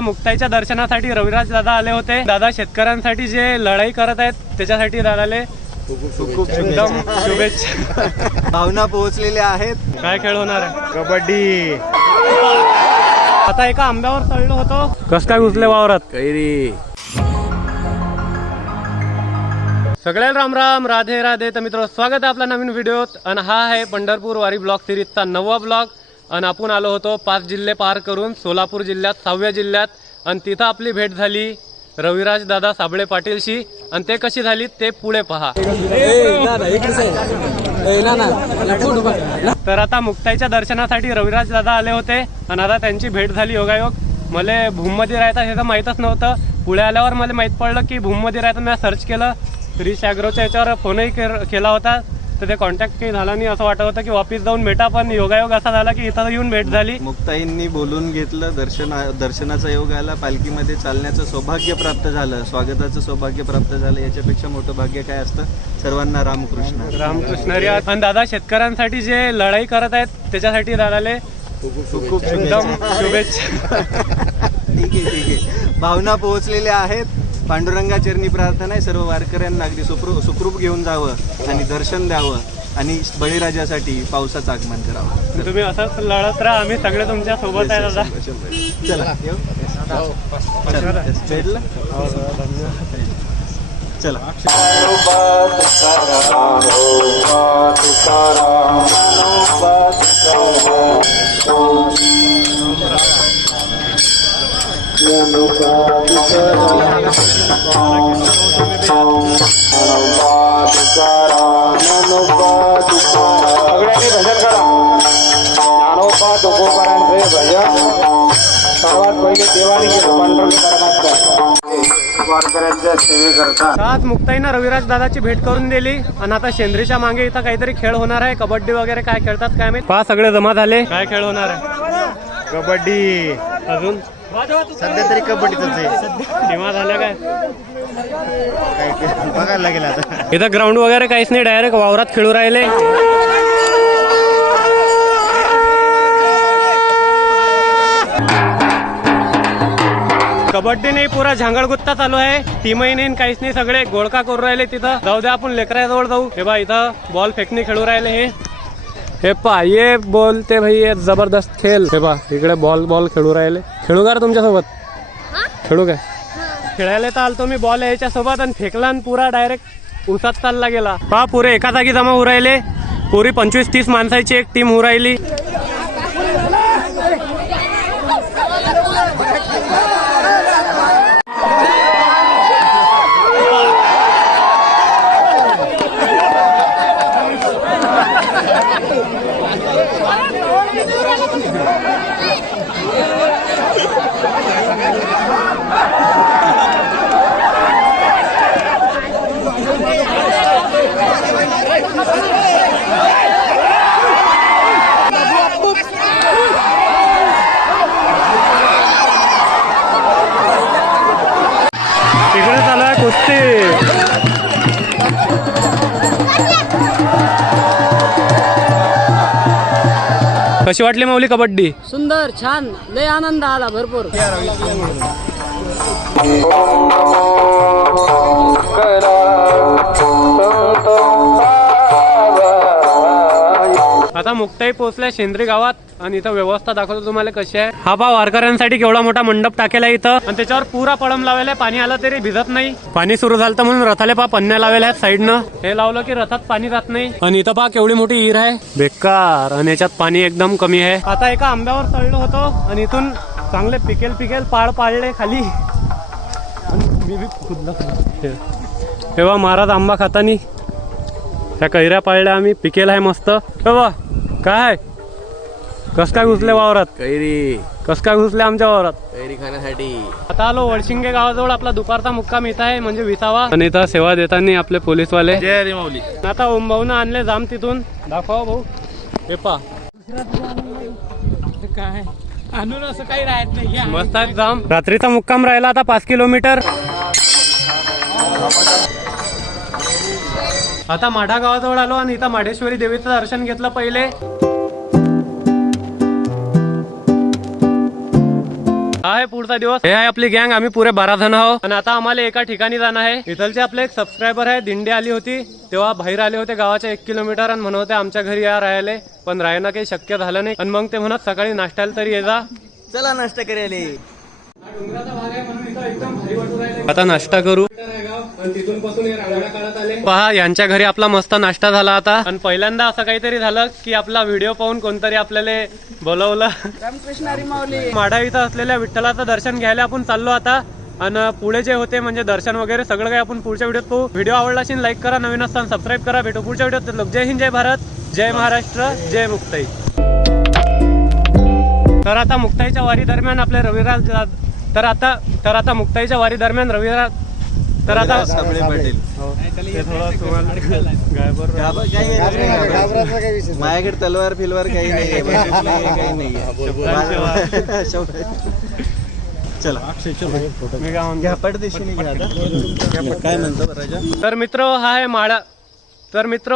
मुक्ताईच्या दर्शनासाठी रविराज दादा आले होते। दादा शेतकऱ्यांसाठी जे लढाई करत आहेत त्याच्यासाठी दादाले खूप एकदम शुभेच्छा। भावना पोहोचलेल्या आहेत। काय खेळ होणार आहे? कबड्डी। आता एका आंब्यावर चढलो होतो, कस काय घुसले वावरात? कैरी। सगळ्यांना राम राम, राधे राधे। तर मित्र, स्वागत आहे आपला नवीन व्हिडिओत। आणि हा आहे पंढरपूर वारी ब्लॉग सिरीजचा 9वा ब्लॉग। आणि आपण आलो होतो 5 जिल्हे पार करून सोलापूर जिल्ह्यात 6व्या जिल्ह्यात। आणि तिथं आपली भेट झाली रविराज दादा साबळे पाटीलशी। आणि ते कशी झाली ते पुढे पहा। तर आता मुक्ताईच्या दर्शनासाठी रविराज दादा आले होते आणि आता त्यांची भेट झाली योगायोग। मला भूममध्ये राहतात हे तर माहीतच नव्हतं। पुढे आल्यावर मला माहीत पडलं की भूममध्ये राहतात। मी सर्च केलं, रिश ॲग्रोच्या याच्यावर फोनही केला होता, तर ते कॉन्टॅक्ट काही झाला नाही। असं वाटत होतं की वापिस जाऊन भेटा, पण योगायोग असा झाला की इथं येऊन भेट झाली। मुक्ताईंनी बोलून घेतलं, दर्शनाचा योग आला, पालखीमध्ये चालण्याचं सौभाग्य प्राप्त झालं, स्वागताचं सौभाग्य प्राप्त झालं। याच्यापेक्षा मोठं भाग्य काय असतं? सर्वांना रामकृष्ण रामकृष्ण हरी। आणि दादा शेतकऱ्यांसाठी जे लढाई करत आहेत त्याच्यासाठी दादाले खूप एकदम शुभेच्छा। ठीक आहे। भावना पोहोचलेल्या आहेत। पांडुरंगाचरणी प्रार्थना आहे, सर्व वारकऱ्यांना अगदी सुखरूप घेऊन जावं आणि दर्शन द्यावं आणि बळीराजासाठी पावसाचं आगमन करावं। तुम्ही असंच लढत राहा, आम्ही सगळे तुमच्या सोबत आहे दादा। चला भेटलं, चला। सगळ्यांनी भजन करा। ज्ञानोबा तुकोबारांचे भजन सर्वात पहिले देवानी केलं पांडुरंग वारकऱ्यांच्या सेवेकरता। आज मुक्ताईनं रविराज दादाची भेट करून दिली आणि आता शेंद्रीच्या मागे इथं काहीतरी खेळ होणार आहे। कबड्डी वगैरे काय खेळतात काय माहित। पहा सगळे जमा झाले। काय खेळ होणार आहे? कबड्डी। अजून सध्या तरी कबड्डीच आहे। तेव्हा झालं काय बघायला लागेल आता। इथं ग्राउंड वगैरे काहीच नाही, डायरेक्ट वावरात खेळू राहिले। कबड्डी नाही, पुरा झांगडगुत्ता चालू आहे। टीमही नाही, काहीच नाही, सगळे गोळका करू राहिले तिथं। जाऊ द्या, आपण लेकराजवळ जाऊ। हे बा इथं बॉल फेकणी खेळू राहिले। हे पा ये बोलते भाई, ये जबरदस्त खेळ। हे पा इकडे बॉल खेळू राहिले। खेळू का रे तुमच्यासोबत? खेळू काय? खेळायला तर आलतो मी बॉल याच्या सोबत आणि फेकला आणि पुरा डायरेक्ट उसात चालला गेला। पहा पुरे एका जागी जमा होऊ राहिले। पुरी 25-30 माणसाची एक टीम होऊ राहिली। तिकडे चालू आहे कुस्ती। कशी वाटली माऊली कबड्डी? सुंदर, छान, लय आनंद आला भरपूर। आता मुक्ताई पोहोचल्या शेंद्री गावात आणि इथं व्यवस्था दाखवतो तुम्हाला कशी आहे। हा पहा वारकऱ्यांसाठी केवढा मोठा मंडप टाकेला इथं आणि त्याच्यावर पुरा पडम लावलेला आहे। पाणी आलं तरी भिजत नाही। पाणी सुरू झालं तर म्हणून रथाले पहा पन्न्या लावलेल्या आहेत साईडनं। हे लावलं की रथात पाणी जात नाही। आणि इथं पहा केवढी मोठी विहीर आहे, बेकार, आणि याच्यात पाणी एकदम कमी आहे। आता एका आंब्यावर चढलो होतो आणि इथून चांगले पिकेल पाड पाडले खाली। मी बी खुदला तेव्हा महाराज आंबा खातानी त्या कैऱ्या पाळल्या आम्ही। पिकेल आहे मस्त। तेव्हा काय कस काय घुसले वावरात? कैरी। कस काय घुसले आमच्या वावरात? कैरी खाण्यासाठी। आता आलो वडशिंगे गावाजवळ। आपला दुपारचा मुक्काम इथं आहे, म्हणजे विसावा। आणि इथं सेवा देताना आपले पोलीसवाले। जय हरी माऊली। आता ओम भाऊनं आणले जाम तिथून। दाखवा भाऊ, हे पा काय आणून असं काही राहत नाही। मस्त आहे जाम। रात्रीचा मुक्काम राहिला आता 5 किलोमीटर। आता माढा गावाजवळ आलो आणि इथं माढेश्वरी देवीचं दर्शन घेतलं पहिले। हा आहे पुढचा दिवस. हे आहे आपली गँग. आम्ही पुरे 12 जण आहोत आणि आता आम्हाला एका ठिकाणी जाणं आहे. इथलचे आपले एक सबस्क्रायबर आहे. दिंडी आली होती तेव्हा बाहेर आले होते गावाच्या 1 किलोमीटर आणि म्हणत होते आमच्या घरी या राहिले, पण राहणं काही शक्य झालं नाही. आणि मग ते म्हणत सकाळी नाश्त्याला तरी ये जा. चला नाश्ता करायला. आता नाश्ता करू. पहा यांच्या घरी आपला मस्त नाश्ता झाला आता. आणि पहिल्यांदा असं काहीतरी झालं की आपला व्हिडिओ पाहून कोणतरी आपल्याला बोलवलं. माढा इथं असलेल्या विठ्ठलाचं दर्शन घ्यायला आपण चाललो आता. आणि पुढे जे होते म्हणजे दर्शन वगैरे सगळं काही आपण पुढच्या व्हिडिओत पाहू. व्हिडिओ आवडला असेल लाईक करा, नवीन असताना सबस्क्राईब करा. भेटू पुढच्या व्हिडिओत. जय हिंद, जय भारत, जय महाराष्ट्र, जय मुक्ताई. तर आता मुक्ताईच्या वारी दरम्यान आपले रविराज तर आता मुक्ताईच्या वारी दरम्यान रविराज तर आता साबळे पाटील माझ्याकडे तलवार फिलवार काही नाहीये, काही नाहीये. चला घ्या पडदेशीने घ्या. काय म्हणतो राजा. तर मित्र हा आहे माळा. तर मित्र